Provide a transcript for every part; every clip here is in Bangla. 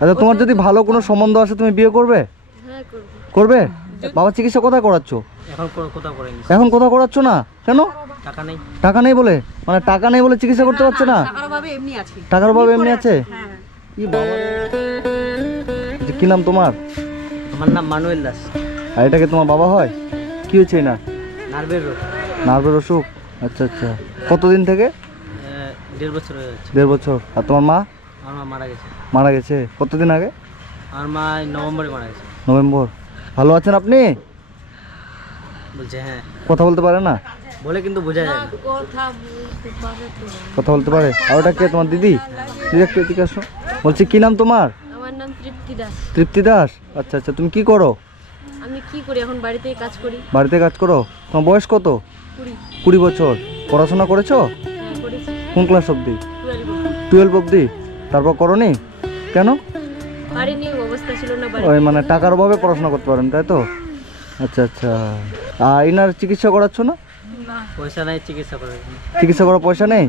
আচ্ছা তোমার যদি ভালো কোনো সম্বন্ধ আসে তুমি বিয়ে করবে? হ্যাঁ করবে। বাবার চিকিৎসা কোথায় করাচ্ছ? এখন কোথাও করাচ্ছ না? কেন? টাকা নেই। বলে? মানে টাকা নেই বলে চিকিৎসা করতে পারছে না? টাকার অভাবে এমনি আছে। অভাব এমনি আছে? হ্যাঁ। কি বাবা। নাম তোমার? আমার নাম মানুয়েল দাস। আর এটাকে তোমার বাবা হয়? কি হয়েছে না? নার্ভের রোগ। নার্ভের অসুখ? আচ্ছা আচ্ছা। কতদিন থেকে? দেড় বছর হয়ে দেড় বছর। আর তোমার মা? আমার মা মারা গেছে। মারা গেছে? কতদিন আগে? আমার মা নভেম্বরে মারা গেছে। নভেম্বর। ভালো আছেন আপনি? বলছে হ্যাঁ। কথা বলতে পারে না? বলে কিন্তু বোঝা যায় না। কথা বলতে পারে তো। কথা বলতে পারে? আর ওটা কে? তোমার দিদি? দিদি একটু এদিকে আসো। বলছি কি নাম তোমার? আমার নাম তৃপ্তি দাস। তৃপ্তি দাস? আচ্ছা আচ্ছা তুমি কি করো? আমি কি করি? এখন বাড়িতেই কাজ করি। বাড়িতে কাজ করো? তোমার বয়স কত? কুড়ি। বছর। পড়াশোনা করেছ? হ্যাঁ কোন ক্লাস অবধি? টুয়েলভ টুয়েলভ অবধি? তারপর করনি? কেন? পারিনি অবস্থা ছিল না বাড়ি ওই মানে টাকার অভাবে পড়াশোনা করতে পারেন তাই তো? আচ্ছা আচ্ছা। আর ইনার চিকিৎসা করাচ্ছ না? পয়সা নাই চিকিৎসা করার চিকিৎসা করার পয়সা নেই?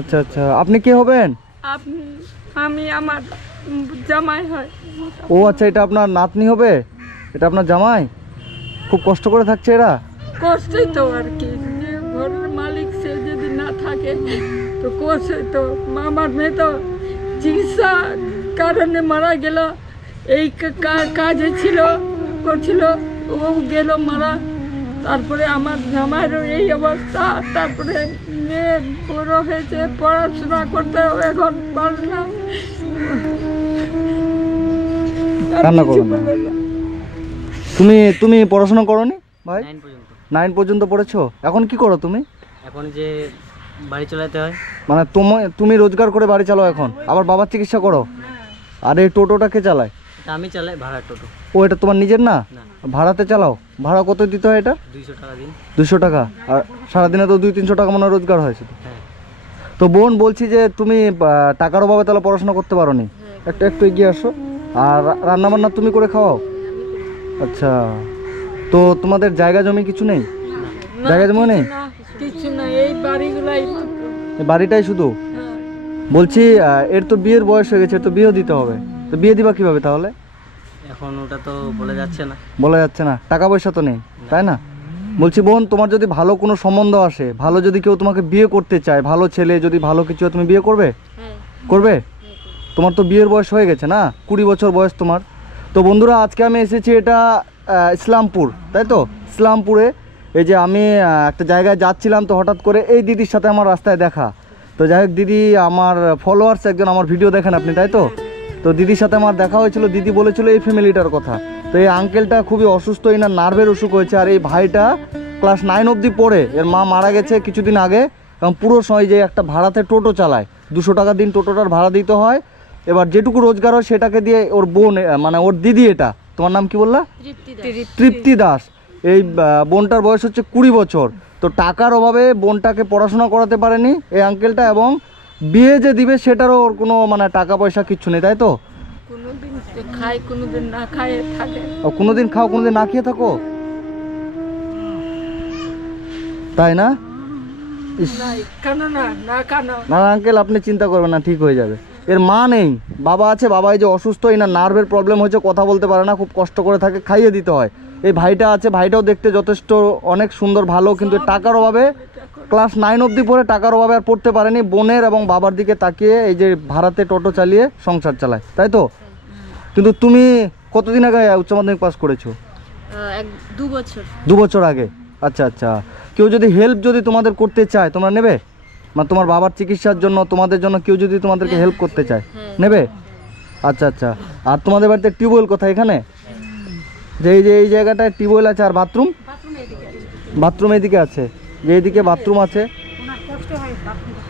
আচ্ছা আচ্ছা। আপনি কে হবেন? আমি আমার জামাই হয়। ও আচ্ছা এটা আপনার নাতনি হবে? এটা আপনার জামাই? খুব কষ্ট করে থাকছে এরা? কষ্টই তো আর কি। ঘরের মালিক সে যদি না থাকে তো কষ্টই তো। আমার মেয়ে তো চিকিৎসা কারণে মারা গেল। এই কাজে ছিল করছিল ও গেল মারা। তারপরে আমার জামাইয়েরও এই অবস্থা। তারপরে মেয়ে বড় হয়েছে পড়াশোনা করতে হবে এখন পারলাম। আর রান্না না। তুমি তুমি পড়াশোনা করনি ভাই? নাইন নাইন পর্যন্ত পড়েছো? এখন কি করো তুমি? এখন যে বাড়ি চলাতে হয় মানে তোমায় তুমি রোজগার করে বাড়ি চালাও এখন আবার বাবার চিকিৎসা করো। আর এই টোটোটা কে চালায়? আমি চালাই ভাড়ার টোটো। ও এটা তোমার নিজের না? ভাড়াতে চালাও? ভাড়া কত দিতে হয় এটা? দুইশো টাকা দিন। দুশো টাকা। আর সারাদিনে তো দুই তিনশো টাকা মনে হয় রোজগার হয় শুধু। হ্যাঁ। তো বোন বলছি যে তুমি টাকার অভাবে তাহলে পড়াশোনা করতে পারো নি একটু একটু এগিয়ে আসো। আর রান্না বান্না তুমি করে খাওয়াও? আচ্ছা। তো তোমাদের জায়গা জমি কিছু নেই? জায়গা জমি নেই? কিছু না। এই বাড়িগুলাই বাড়িটাই শুধু? বলছি এর তো বিয়ের বয়স হয়ে গেছে এর তো বিয়েও দিতে হবে। তো বিয়ে দিবা কীভাবে তাহলে? এখন ওটা তো বলে যাচ্ছে না। বলা যাচ্ছে না। টাকা পয়সা তো নেই তাই না? বলছি বোন তোমার যদি ভালো কোনো সম্বন্ধ আসে ভালো যদি কেউ তোমাকে বিয়ে করতে চায় ভালো ছেলে যদি ভালো কিছু হয়, তুমি বিয়ে করবে? হ্যাঁ। করবে? তোমার তো বিয়ের বয়স হয়ে গেছে না? কুড়ি বছর বয়স তোমার। তো বন্ধুরা আজকে আমি এসেছি এটা ইসলামপুর তাই তো? ইসলামপুরে এই যে আমি একটা জায়গায় যাচ্ছিলাম তো হঠাৎ করে এই দিদির সাথে আমার রাস্তায় দেখা। তো যাই হোক দিদি আমার ফলোয়ার্স একজন আমার ভিডিও দেখেন আপনি তাই তো? তো দিদির সাথে আমার দেখা হয়েছিল দিদি বলেছিল এই ফ্যামিলিটার কথা। তো এই আঙ্কেলটা খুবই অসুস্থ এই না নার্ভের অসুখ হয়েছে আর এই ভাইটা ক্লাস নাইন অবধি পড়ে। এর মা মারা গেছে কিছুদিন আগে এবং পুরো সময় যে একটা ভাড়াতে টোটো চালায়। দুশো টাকা দিন টোটোটার ভাড়া দিতে হয়। এবার যেটুকু রোজগার হয় সেটাকে দিয়ে ওর বোন মানে ওর দিদি এটা। তোমার নাম কি বললা? তৃপ্তি দাস। এই বোনটার বয়স হচ্ছে কুড়ি বছর। তো টাকার অভাবে বোনটাকে পড়াশোনা করাতে পারেনি এই আঙ্কেলটা এবং বিয়ে যে দিবে সেটারও ওর কোনো মানে টাকা পয়সা কিচ্ছু নেই তাই তো? কোনোদিন খাও কোনোদিন না খেয়ে থাকো? তাই না? না আঙ্কেল আপনি চিন্তা করবেন না ঠিক হয়ে যাবে। এর মা নেই বাবা আছে বাবা এই যে অসুস্থ এই না নার্ভের প্রবলেম হয়েছে কথা বলতে পারে না খুব কষ্ট করে থাকে খাইয়ে দিতে হয়। এই ভাইটা আছে ভাইটাও দেখতে যথেষ্ট অনেক সুন্দর ভালো কিন্তু টাকার অভাবে ক্লাস নাইন অবধি পরে টাকার অভাবে আর পড়তে পারেনি বোনের এবং বাবার দিকে তাকিয়ে এই যে ভাড়াতে টোটো চালিয়ে সংসার চালায় তাই তো? কিন্তু তুমি কতদিন আগে উচ্চ মাধ্যমিক পাস করেছ? দু বছর। দু বছর আগে আচ্ছা আচ্ছা। কেউ যদি হেল্প যদি তোমাদের করতে চায় তোমরা নেবে? মানে তোমার বাবার চিকিৎসার জন্য তোমাদের জন্য কেউ যদি তোমাদেরকে হেল্প করতে চায় হ্যাঁ। নেবে? আচ্ছা আচ্ছা। আর তোমাদের বাড়িতে টিউবওয়েল কোথায় এখানে? যে এই যে এই জায়গাটায় টিউবওয়েল আছে আর বাথরুম? বাথরুম এইদিকে আছে। যে এইদিকে বাথরুম আছে।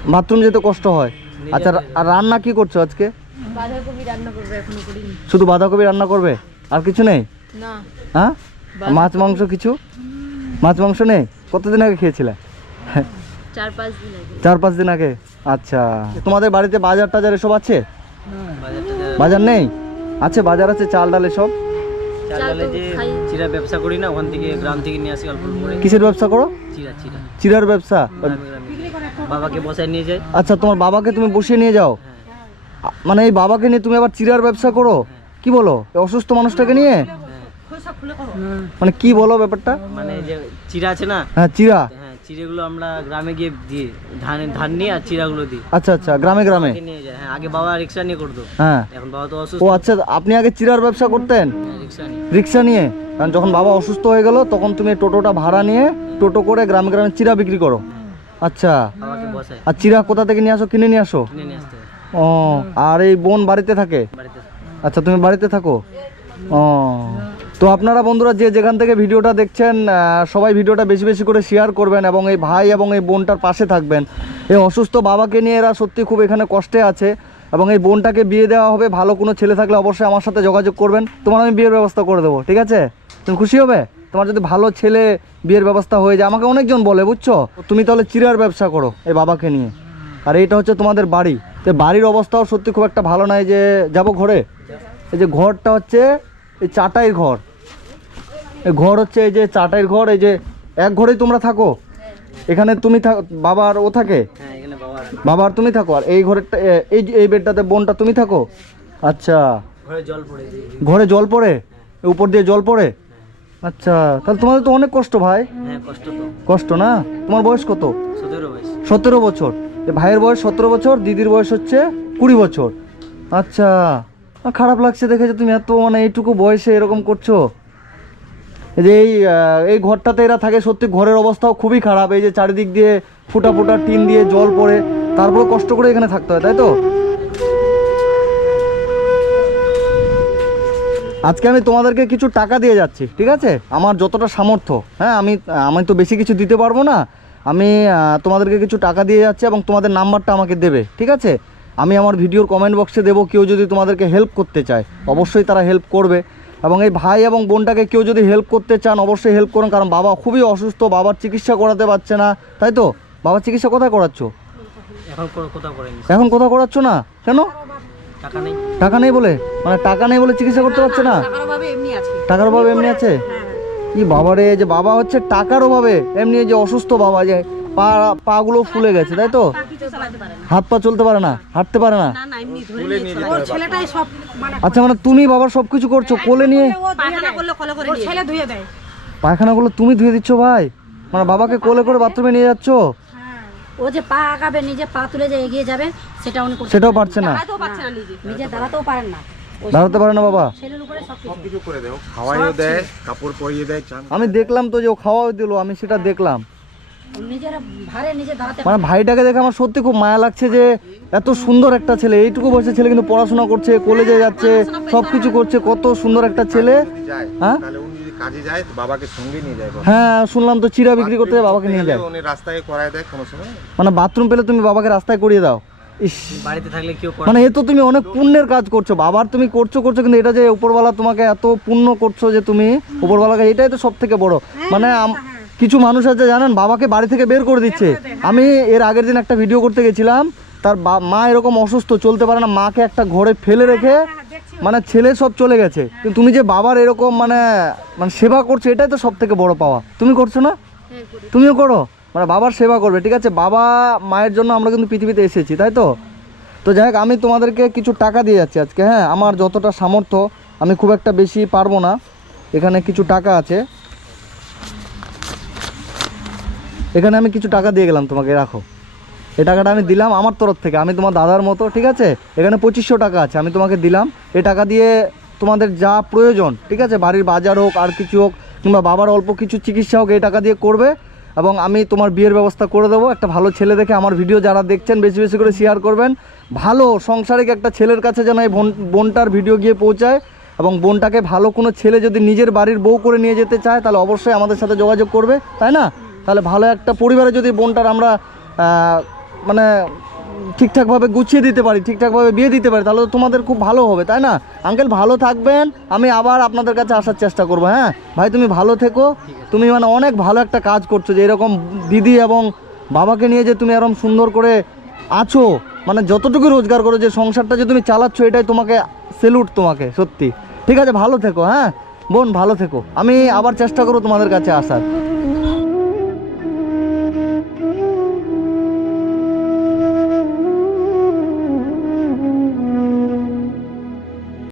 বাথরুম। যেতে কষ্ট হয়। আচ্ছা আর রান্না কি করছ আজকে? বাঁধাকপি রান্না করবে এখনও করিনি। শুধু বাঁধাকপি রান্না করবে? আর কিছু নেই? হ্যাঁ? মাছ মাংস কিছু? মাছ মাংস নেই? কতদিন আগে খেয়েছিলে? চার পাঁচ দিন আগে। চার পাঁচ দিন আগে? আচ্ছা। তোমাদের বাড়িতে বাজার টাজার এসব আছে? বাজার নেই? আছে বাজার আছে চাল ডাল এসব? চাল চাল ডালে তো যে খাই। চিরা ব্যবসা করি না ওখান থেকে গ্রাম থেকে নিয়ে আসি অল্প অল্প করে। কিসের ব্যবসা করো? চিরা চিরা। চিরার ব্যবসা? গ্রামে গ্রামে বাবাকে বসায় নিয়ে যাই। আচ্ছা তোমার বাবাকে তুমি বসিয়ে নিয়ে যাও? হ্যাঁ। মানে এই বাবাকে নিয়ে তুমি আবার চিরার ব্যবসা করো? কি বলো? অসুস্থ মানুষটাকে নিয়ে? হ্যাঁ। মানে কি বলো ব্যাপারটা? মানে যে চিরা আছে না? হ্যাঁ চিরা। হ্যাঁ। চিড়েগুলো আমরা গ্রামে গিয়ে দিই ধান ধান নিয়ে আর চিরাগুলো দিই। আচ্ছা আচ্ছা গ্রামে গ্রামে? নিয়ে যায়। হ্যাঁ আগে বাবা রিক্সা নিয়ে করতো। হ্যাঁ। এখন বাবা তো অসুস্থ। ও আচ্ছা আপনি আগে চিরার ব্যবসা করতেন? হ্যাঁ, রিক্সা নিয়ে। রিক্সা নিয়ে? কারণ যখন বাবা অসুস্থ হয়ে গেল তখন তুমি টোটোটা ভাড়া নিয়ে টোটো করে গ্রামে গ্রামে চিরা বিক্রি করো। আচ্ছা। আর চিরা কোথা থেকে নিয়ে আসো? কিনে নিয়ে আসো? হয়। ও আর এই বোন বাড়িতে থাকে? আচ্ছা তুমি বাড়িতে থাকো? ও। তো আপনারা বন্ধুরা যে যেখান থেকে ভিডিওটা দেখছেন সবাই ভিডিওটা বেশি বেশি করে শেয়ার করবেন এবং এই ভাই এবং এই বোনটার পাশে থাকবেন। এই অসুস্থ বাবাকে নিয়ে এরা সত্যি খুব এখানে কষ্টে আছে এবং এই বোনটাকে বিয়ে দেওয়া হবে, ভালো কোনো ছেলে থাকলে অবশ্যই আমার সাথে যোগাযোগ করবেন। তোমার আমি বিয়ের ব্যবস্থা করে দেবো, ঠিক আছে? তুমি খুশি হবে? তোমার যদি ভালো ছেলে বিয়ের ব্যবস্থা হয়ে যায়, আমাকে অনেকজন বলে, বুঝছ? তুমি তাহলে চিরার ব্যবসা করো এই বাবাকে নিয়ে। আর এইটা হচ্ছে তোমাদের বাড়ি। তো বাড়ির অবস্থাও সত্যি খুব একটা ভালো নয় যে, যাব ঘরে? এই যে ঘরটা হচ্ছে এই চাটাইয়ের ঘর। ঘর হচ্ছে এই যে চাটাইয়ের ঘর এই যে এক ঘরেই তোমরা থাকো। এখানে তুমি থাক বাবার ও থাকে? বাবা এখানে বাবার বাবার তুমি থাকো আর এই ঘরেরটা এই এই বেডটাতে বোনটা তুমি থাকো? আচ্ছা। ঘরে জল পড়ে এই উপর দিয়ে জল পড়ে? আচ্ছা তাহলে তোমাদের তো অনেক কষ্ট ভাই। হ্যাঁ কষ্ট না? তোমার বয়স কত? সতেরো বছর। ভাইয়ের বয়স সতেরো বছর দিদির বয়স হচ্ছে কুড়ি বছর। আচ্ছা। খারাপ লাগছে দেখে যে তুমি এত মানে এইটুকু বয়সে এরকম করছ। যে এই এই ঘরটাতে এরা থাকে, সত্যি ঘরের অবস্থাও খুবই খারাপ। এই যে চারিদিক দিয়ে ফুটা ফুটা টিন দিয়ে জল পড়ে তারপরে কষ্ট করে এখানে থাকতে হয়, তাই তো? আজকে আমি তোমাদেরকে কিছু টাকা দিয়ে যাচ্ছি, ঠিক আছে? আমার যতটা সামর্থ্য হ্যাঁ আমি আমি তো বেশি কিছু দিতে পারব না। আমি তোমাদেরকে কিছু টাকা দিয়ে যাচ্ছি এবং তোমাদের নাম্বারটা আমাকে দেবে, ঠিক আছে? আমি আমার ভিডিওর কমেন্ট বক্সে দেবো, কেউ যদি তোমাদেরকে হেল্প করতে চায়, অবশ্যই তারা হেল্প করবে। এবং এই ভাই এবং বোনটাকে কেউ যদি হেল্প করতে চান অবশ্যই হেল্প করুন কারণ বাবা খুবই অসুস্থ বাবার চিকিৎসা করাতে পারছে না। তাই তো? বাবার চিকিৎসা কোথায় করাচ্ছ? এখন কোথাও করাচ্ছ না? কেন? টাকা নেই। বলে? মানে টাকা নেই বলে চিকিৎসা করতে পারছে না? টাকার অভাবে এমনি আছে। টাকার অভাবে এমনি আছে? কি বাবা রে যে বাবা হচ্ছে টাকার অভাবে এমনি যে অসুস্থ বাবা যে পা পাগুলো ফুলে গেছে তাই তো? হাত পা চলতে পারে না হাঁটতে পারে না। না না এমনি ধরে নিয়ে চলে। ওর ছেলেটাই সব আচ্ছা মানে তুমি বাবার সব কিছু করছ কোলে নিয়ে? পায়খানা করলে কলে করে নিয়ে ছেলে ধুয়ে দেয় পায়খানাগুলো তুমি ধুয়ে দিচ্ছ ভাই? মানে বাবাকে কোলে করে বাথরুমে নিয়ে যাচ্ছ? ও যে পা আগাবে নিজে পা তুলে যে এগিয়ে যাবে সেটা উনি সেটাও পারছে না। দাঁড়াতেও পারছে না নিজে। নিজে দাঁড়াতেও পারেন না। দাঁড়াতে পারে না বাবা। আমি দেখলাম তো যে ও খাওয়াও দিল আমি সেটা দেখলাম। মানে ভাইটাকে দেখে আমার সত্যি খুব মায়া লাগছে যে এত সুন্দর একটা ছেলে এইটুকু বয়সের ছেলে কিন্তু পড়াশোনা করছে কলেজে যাচ্ছে সব কিছু করছে কত সুন্দর একটা ছেলে হ্যাঁ? তাহলে উনি যদি কাজে যায় বাবাকে সঙ্গে নিয়ে যায় হ্যাঁ শুনলাম তো চিরা বিক্রি করতে বাবাকে নিয়ে যায়। উনি রাস্তায় করায় দেয় কোনো সময় মানে বাথরুম পেলে তুমি বাবাকে রাস্তায় করিয়ে দাও। ইস। বাড়িতে থাকলে কেউ মানে এ তো তুমি অনেক পুণ্যের কাজ করছ বাবার তুমি করছ করছ কিন্তু এটা যে উপরওয়ালা তোমাকে এত পুণ্য করছ যে তুমি উপরওয়ালাকে এটাই তো সব থেকে বড় মানে আম- কিছু মানুষ আছে জানেন বাবাকে বাড়ি থেকে বের করে দিচ্ছে। আমি এর আগের দিন একটা ভিডিও করতে গেছিলাম। তার মা এরকম অসুস্থ চলতে পারে না। মাকে একটা ঘরে ফেলে রেখে মানে ছেলে সব চলে গেছে। কিন্তু তুমি যে বাবার এরকম মানে মানে সেবা করছ এটাই তো সব থেকে বড় পাওয়া। তুমি করছ না? তুমিও করো। মানে বাবার সেবা করবে ঠিক আছে? বাবা মায়ের জন্য আমরা কিন্তু পৃথিবীতে এসেছি তাই তো? তো যাই হোক আমি তোমাদেরকে কিছু টাকা দিয়ে যাচ্ছি আজকে হ্যাঁ? আমার যতটা সামর্থ্য আমি খুব একটা বেশি পারব না। এখানে কিছু টাকা আছে। এখানে আমি কিছু টাকা দিয়ে গেলাম তোমাকে, রাখো। এই টাকাটা আমি দিলাম আমার তরফ থেকে। আমি তোমার দাদার মতো, ঠিক আছে? এখানে পঁচিশশো টাকা আছে, আমি তোমাকে দিলাম। এই টাকা দিয়ে তোমাদের যা প্রয়োজন, ঠিক আছে? বাড়ির বাজার হোক, আর কিছু হোক, কিংবা বাবার অল্প কিছু চিকিৎসা হোক, এই টাকা দিয়ে করবে। এবং আমি তোমার বিয়ের ব্যবস্থা করে দেবো। একটা ভালো ছেলে দেখে আমার ভিডিও যারা দেখছেন, বেশি বেশি করে শেয়ার করবেন। ভালো, সংসারিক একটা ছেলের কাছে যেন এই বোন বোনটার ভিডিও গিয়ে পৌঁছায়। এবং বোনটাকে ভালো কোনো ছেলে যদি নিজের বাড়ির বউ করে নিয়ে যেতে চায়, তাহলে অবশ্যই আমাদের সাথে যোগাযোগ করবে, তাই না? তাহলে ভালো একটা পরিবারে যদি বোনটার আমরা মানে ঠিকঠাকভাবে গুছিয়ে দিতে পারি, ঠিকঠাকভাবে বিয়ে দিতে পারি, তাহলে তো তোমাদের খুব ভালো হবে, তাই না? আঙ্কেল, ভালো থাকবেন। আমি আবার আপনাদের কাছে আসার চেষ্টা করব হ্যাঁ? ভাই, তুমি ভালো থেকো। তুমি মানে অনেক ভালো একটা কাজ করছ যে এরকম দিদি এবং বাবাকে নিয়ে যে তুমি এরকম সুন্দর করে আছো মানে যতটুকু রোজগার করো, যে সংসারটা যে তুমি চালাচ্ছ, এটাই তোমাকে সেলুট তোমাকে, সত্যি। ঠিক আছে, ভালো থেকো হ্যাঁ? বোন, ভালো থেকো। আমি আবার চেষ্টা করব তোমাদের কাছে আসার।